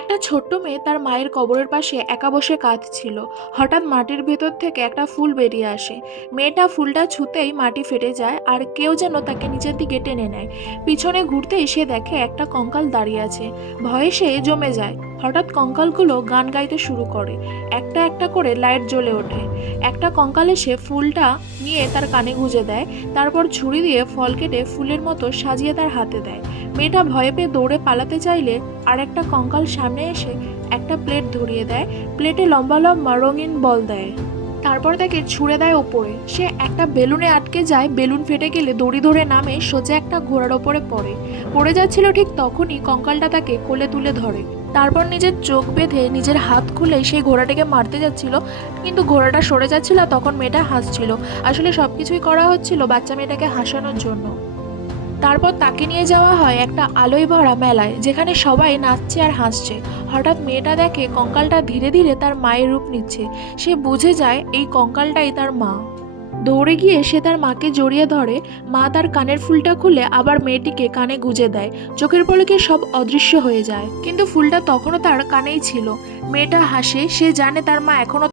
একটা ছোট্ট মেয়ে তার মায়ের কবরের পাশে একা বসে কাঁদছিল। হঠাৎ মাটির ভেতর থেকে একটা ফুল বেরিয়ে আসে। মেয়েটা ফুলটা ছুঁতেই মাটি ফেটে যায় আর কেউ যেন তাকে নিচের দিকে টেনে নেয়। পিছনে ঘুরতেই সে দেখে একটা কঙ্কাল দাঁড়িয়ে আছে। ভয়ে সে জমে যায়। হঠাৎ কঙ্কালগুলো গান গাইতে শুরু করে। একটা একটা করে লাইট জ্বলে ওঠে। একটা কঙ্কাল এসে ফুলটা নিয়ে তার কানে গুঁজে দেয়। তারপর ছুরি দিয়ে ফল কেটে ফুলের মতো সাজিয়ে তার হাতে দেয়। মেয়েটা ভয়ে পেয়ে দৌড়ে পালাতে চাইলে আর একটা কঙ্কাল সামনে এসে একটা প্লেট ধরিয়ে দেয়। প্লেটে লম্বা লম্বা রঙিন বল দেয়। তারপর তাকে ছুঁড়ে দেয় ওপরে। সে একটা বেলুনে আটকে যায়। বেলুন ফেটে গেলে দড়ি ধরে নামে সোজা একটা ঘোড়ার ওপরে পড়ে যাচ্ছিল। ঠিক তখনই কঙ্কালটা তাকে কোলে তুলে ধরে। তারপর নিজের চোখ বেঁধে নিজের হাত খুলে সেই ঘোড়াটাকে মারতে যাচ্ছিল, কিন্তু ঘোড়াটা সরে যাচ্ছিল। তখন মেয়েটা হাসছিল। আসলে সবকিছুই করা হচ্ছিল বাচ্চা মেয়েটাকে হাসানোর জন্য। তারপর তাকে নিয়ে যাওয়া হয় একটা আলোয় ভরা মেলায়, যেখানে সবাই নাচছে আর হাসছে। হঠাৎ মেয়েটা দেখে কঙ্কালটা ধীরে ধীরে তার মায়ের রূপ নিচ্ছে। সে বুঝে যায় এই কঙ্কালটাই তার মা। দৌড়ে গিয়ে সে তার মাকে জড়িয়ে ধরে। মা তার কানের ফুলটা খুলে আবার মেয়েটিকে কানে গুজে দেয়। চোখের পলকে সব অদৃশ্য হয়ে যায়, কিন্তু ফুলটা তখনও তার কানেই ছিল। মেয়েটা হাসে। সে জানে তার মা এখনো